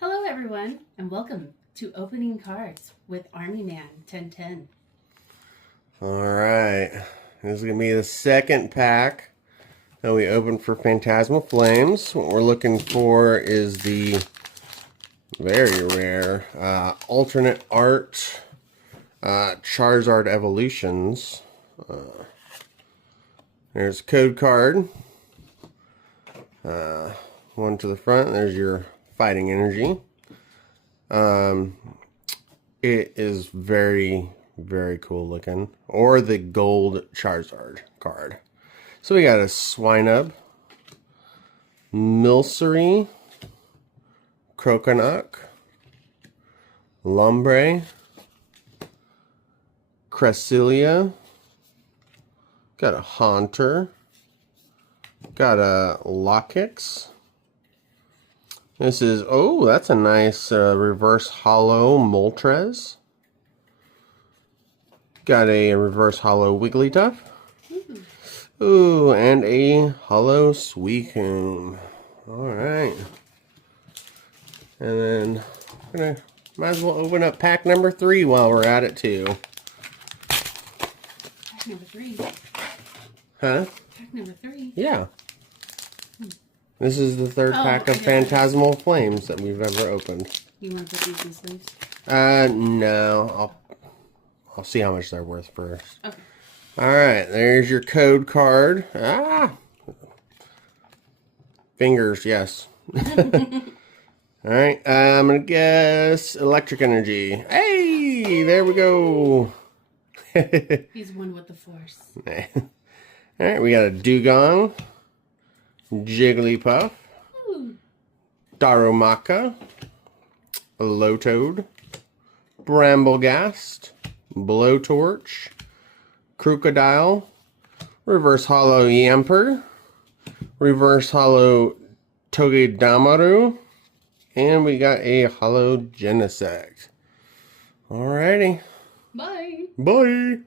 Hello everyone, and welcome to Opening Cards with Army Man 1010. Alright, this is going to be the second pack that we opened for Phantasmal Flames. What we're looking for is the very rare alternate art Charizard Evolutions. There's a code card. One to the front, there's your fighting energy. It is very cool looking. Or the gold Charizard card. So we got a Swinub, Milcery, Croconac, Lombre, Cresselia, got a Haunter, got a Lockix. This is, oh, that's a nice reverse hollow Moltres. Got a reverse hollow Wigglytuff. Ooh, and a hollow Suicune. Alright. And then, might as well open up pack number 3 while we're at it too. Pack number 3. Huh? Pack number 3. Yeah. This is the third pack of Phantasmal Flames that we've ever opened. You want to put these in sleeves? No. I'll see how much they're worth first. Okay. Alright, there's your code card. Ah! Fingers, yes. Alright, I'm gonna guess Electric Energy. Hey! There we go! He's one with the Force. Alright, we got a Dugong, Jigglypuff, Darumaka, a Lowtoad, Bramblegast, Blowtorch, Crocodile, Reverse Hollow Yamper, Reverse Hollow Togedemaru, and we got a Hollow Genesect. Alrighty. Bye. Bye.